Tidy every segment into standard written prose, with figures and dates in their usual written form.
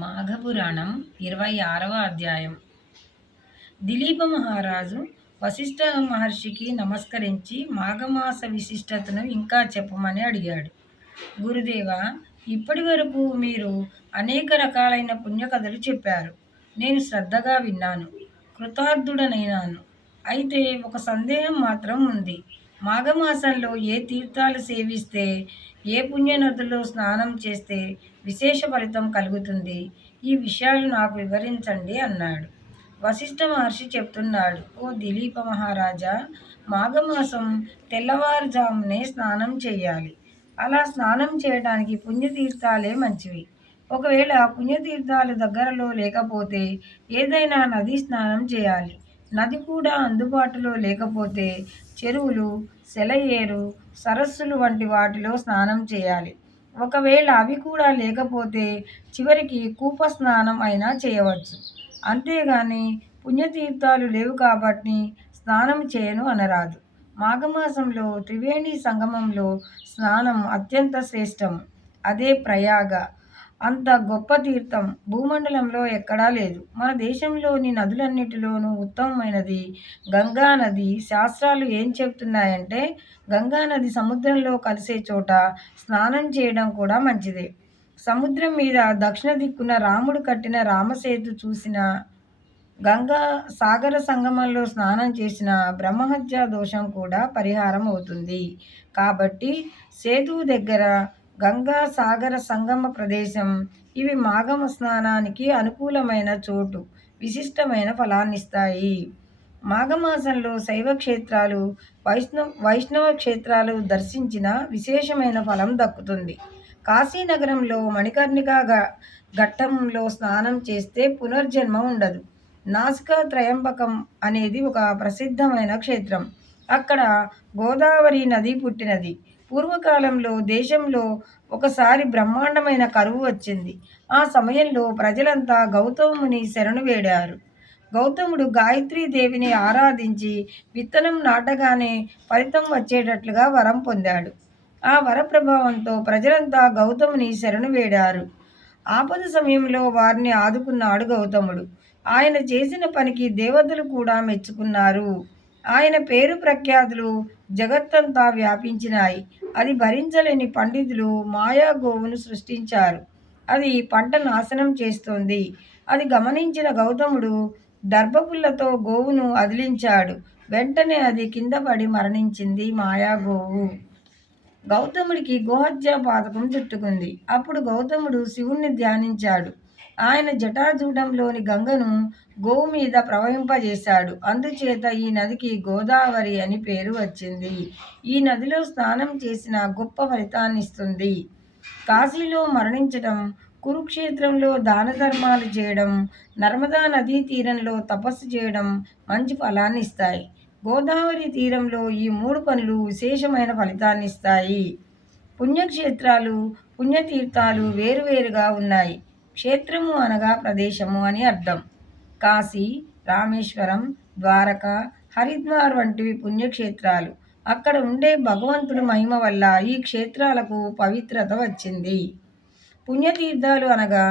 మాఘపురాణం 26వ అధ్యాయం. దిలీప మహారాజు వశిష్ఠ మహర్షికి నమస్కరించి మాఘమాస విశిష్టతను ఇంకా చెప్పమని అడిగాడు. గురుదేవ, ఇప్పటి వరకు మీరు అనేక రకాలైన పుణ్యకథలు చెప్పారు. నేను శ్రద్ధగా విన్నాను, కృతార్థుడనైనాను. అయితే ఒక సందేహం మాత్రం ఉంది. మాఘమాసంలో ఏ తీర్థాలు సేవిస్తే, ఏ పుణ్యనదుల్లో స్నానం చేస్తే విశేష ఫలితం కలుగుతుంది? ఈ విషయాలు నాకు వివరించండి అన్నాడు. వశిష్ఠ మహర్షి చెప్తున్నాడు, ఓ దిలీప మహారాజా, మాఘమాసం తెల్లవారుజామునే స్నానం చేయాలి. అలా స్నానం చేయడానికి పుణ్యతీర్థాలే మంచివి. ఒకవేళ పుణ్యతీర్థాలు దగ్గరలో లేకపోతే ఏదైనా నది స్నానం చేయాలి. నది కూడా అందుబాటులో లేకపోతే చెరువులు, సెలయేరు, సరస్సులు వంటి వాటిలో స్నానం చేయాలి. ఒకవేళ అవి కూడా లేకపోతే చివరికి కూప స్నానం అయినా చేయవచ్చు. అంతేగాని పుణ్యతీర్థాలు లేవు కాబట్టి స్నానం చేయను అనరాదు. మాఘమాసంలో త్రివేణి సంగమంలో స్నానం అత్యంత శ్రేష్టం. అదే ప్రయాగ. అంత గొప్ప తీర్థం భూమండలంలో ఎక్కడా లేదు. మన దేశంలోని నదులన్నిటిలోనూ ఉత్తమమైనది గంగా నది. శాస్త్రాలు ఏం చెప్తున్నాయంటే, గంగా నది సముద్రంలో కలిసే చోట స్నానం చేయడం కూడా మంచిదే. సముద్రం మీద దక్షిణ దిక్కున రాముడు కట్టిన రామసేతు చూసిన, గంగా సాగర సంగమంలో స్నానం చేసిన బ్రహ్మహత్య దోషం కూడా పరిహారం అవుతుంది. కాబట్టి సేతువు దగ్గర గంగా సాగర సంగమ ప్రదేశం ఇవి మాఘమ స్నానానికి అనుకూలమైన చోటు, విశిష్టమైన ఫలాన్నిస్తాయి. మాఘమాసంలో శైవ క్షేత్రాలు, వైష్ణవ క్షేత్రాలు దర్శించిన విశేషమైన ఫలం దక్కుతుంది. కాశీనగరంలో మణికర్ణికా ఘట్టంలో స్నానం చేస్తే పునర్జన్మ ఉండదు. నాసికా త్రయంబకం అనేది ఒక ప్రసిద్ధమైన క్షేత్రం. అక్కడ గోదావరి నది పుట్టినది. పూర్వకాలంలో దేశంలో ఒకసారి బ్రహ్మాండమైన కరువు వచ్చింది. ఆ సమయంలో ప్రజలంతా గౌతముని శరణు వేడారు. గౌతముడు గాయత్రీదేవిని ఆరాధించి విత్తనం నాటగానే ఫలితం వచ్చేటట్లుగా వరం పొందాడు. ఆ వర ప్రభావంతో ప్రజలంతా గౌతముని శరణు వేడారు. ఆపద సమయంలో వారిని ఆదుకున్నాడు గౌతముడు. ఆయన చేసిన పనికి దేవతలు కూడా మెచ్చుకున్నారు. ఆయన పేరు ప్రఖ్యాతులు జగత్తంతా వ్యాపించినాయి. అది భరించలేని పండితులు మాయా గోవును సృష్టించారు. అది పంట నాశనం చేస్తోంది. అది గమనించిన గౌతముడు దర్భపుల్లతో గోవును అదిలించాడు. వెంటనే అది కింద పడి మరణించింది మాయా గోవు. గౌతముడికి గోహత్య పాతకం చుట్టుకుంది. అప్పుడు గౌతముడు శివుణ్ణి ధ్యానించాడు. ఆయన జటాజూటంలోని గంగను గోవు మీద ప్రవహింపజేశాడు. అందుచేత ఈ నదికి గోదావరి అని పేరు వచ్చింది. ఈ నదిలో స్నానం చేసిన గొప్ప ఫలితాన్నిస్తుంది. కాశీలో మరణించడం, కురుక్షేత్రంలో దాన ధర్మాలు చేయడం, నర్మదా నదీ తీరంలో తపస్సు చేయడం మంచి ఫలాన్ని ఇస్తాయి. గోదావరి తీరంలో ఈ 3 పనులు విశేషమైన ఫలితాన్నిస్తాయి. పుణ్యక్షేత్రాలు, పుణ్యతీర్థాలు వేరువేరుగా ఉన్నాయి. క్షేత్రము అనగా ప్రదేశము అని అర్థం. కాశీ, రామేశ్వరం, ద్వారక, హరిద్వార్ వంటివి పుణ్యక్షేత్రాలు. అక్కడ ఉండే భగవంతుడి మహిమ వల్ల ఈ క్షేత్రాలకు పవిత్రత వచ్చింది. పుణ్యతీర్థాలు అనగా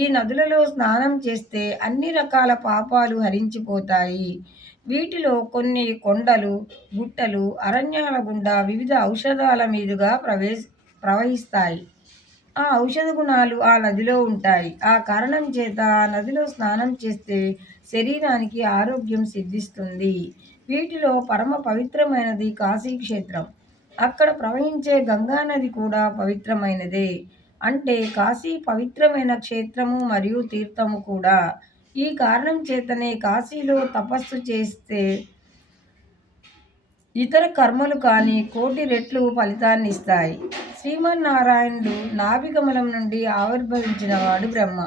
ఈ నదులలో స్నానం చేస్తే అన్ని రకాల పాపాలు హరించిపోతాయి. వీటిలో కొన్ని కొండలు, గుట్టలు, అరణ్యాల గుండా వివిధ ఔషధాల మీదుగా ప్రవహిస్తాయి. ఆ ఔషధ గుణాలు ఆ నదిలో ఉంటాయి. ఆ కారణం చేత ఆ నదిలో స్నానం చేస్తే శరీరానికి ఆరోగ్యం సిద్ధిస్తుంది. వీటిలో పరమ పవిత్రమైనది కాశీక్షేత్రం. అక్కడ ప్రవహించే గంగానది కూడా పవిత్రమైనదే. అంటే కాశీ పవిత్రమైన క్షేత్రము మరియు తీర్థము కూడా. ఈ కారణం చేతనే కాశీలో తపస్సు చేస్తే ఇతర కర్మలు కానీ కోటి రెట్లు ఫలితాన్నిస్తాయి. శ్రీమన్నారాయణుడు నాభికమలం నుండి ఆవిర్భవించిన వాడు బ్రహ్మ.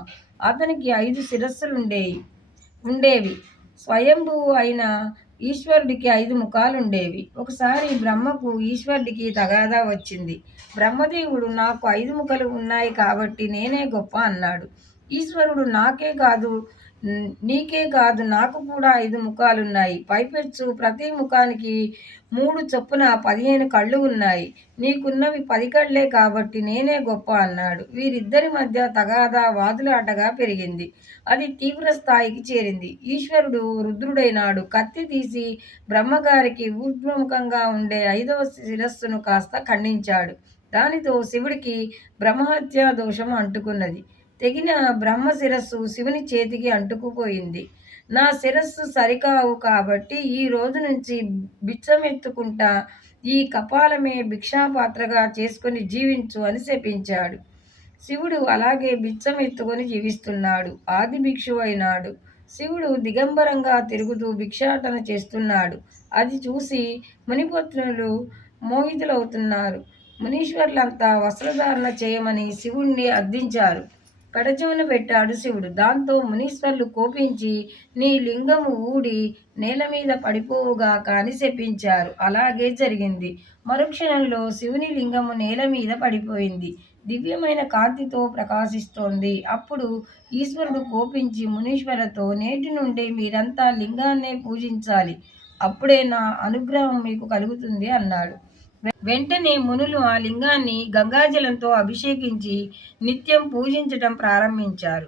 అతనికి 5 శిరస్సులు ఉండేవి. స్వయంభువు అయిన ఈశ్వరుడికి 5 ముఖాలుండేవి. ఒకసారి బ్రహ్మకు ఈశ్వరుడికి తగాదా వచ్చింది. బ్రహ్మదేవుడు నాకు 5 ముఖాలు ఉన్నాయి కాబట్టి నేనే గొప్ప అన్నాడు. ఈశ్వరుడు నాకే కాదు, నీకే కాదు నాకు కూడా 5 ముఖాలున్నాయి. పైపెచ్చు ప్రతి ముఖానికి 3 చొప్పున 15 కళ్ళు ఉన్నాయి. నీకున్నవి 10 కళ్ళే కాబట్టి నేనే గొప్ప అన్నాడు. వీరిద్దరి మధ్య తగాదా వాదులాటగా పెరిగింది. అది తీవ్ర స్థాయికి చేరింది. ఈశ్వరుడు రుద్రుడైనాడు. కత్తి తీసి బ్రహ్మగారికి ఊర్ధ్వముఖంగా ఉండే 5వ శిరస్సును కాస్త ఖండించాడు. దానితో శివుడికి బ్రహ్మహత్యా దోషం అంటుకున్నది. తెగిన బ్రహ్మ శిరస్సు శివుని చేతికి అంటుకుపోయింది. నా శిరస్సు సరికావు కాబట్టి ఈ రోజు నుంచి బిచ్చమెత్తుకుంటా ఈ కపాలమే భిక్షాపాత్రగా చేసుకుని జీవించు అని శపించాడు. శివుడు అలాగే బిచ్చమెత్తుకొని జీవిస్తున్నాడు. ఆది భిక్షువు అయినాడు. శివుడు దిగంబరంగా తిరుగుతూ భిక్షాటన చేస్తున్నాడు. అది చూసి మునిపత్నులు మోహితులవుతున్నారు. మునీశ్వర్లంతా వస్త్రధారణ చేయమని శివుణ్ణి అర్థించారు. పెడచెవిన పెట్టాడు శివుడు. దాంతో మునీశ్వర్లు కోపించి నీ లింగము ఊడి నేల మీద పడిపోవుగాక అని శపించారు. అలాగే జరిగింది. మరుక్షణంలో శివుని లింగము నేల మీద పడిపోయింది. దివ్యమైన కాంతితో ప్రకాశిస్తోంది. అప్పుడు ఈశ్వరుడు కోపించి మునీశ్వరులతో నేటి నుండి మీరంతా లింగాన్నే పూజించాలి. అప్పుడే నా అనుగ్రహం మీకు కలుగుతుంది అన్నాడు. వెంటనే మునులు ఆ లింగాన్ని గంగాజలంతో అభిషేకించి నిత్యం పూజించటం ప్రారంభించారు.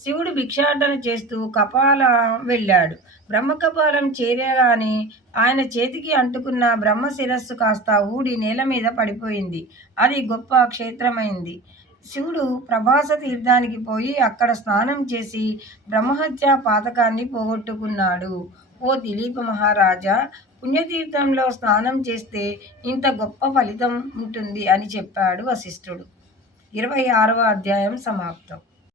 శివుడు భిక్షాటన చేస్తూ కపాల వెళ్ళాడు. బ్రహ్మకపాలం చేరగానే ఆయన చేతికి అంటుకున్న బ్రహ్మ శిరస్సు కాస్త ఊడి నేల మీద పడిపోయింది. అది గొప్ప క్షేత్రమైంది. శివుడు ప్రభాస తీర్థానికి పోయి అక్కడ స్నానం చేసి బ్రహ్మహత్యా పాతకాన్ని పోగొట్టుకున్నాడు. ఓ దిలీప మహారాజా, పుణ్యతీర్థంలో స్నానం చేస్తే ఇంత గొప్ప ఫలితం ఉంటుంది అని చెప్పాడు వశిష్ఠుడు. 26వ అధ్యాయం సమాప్తం.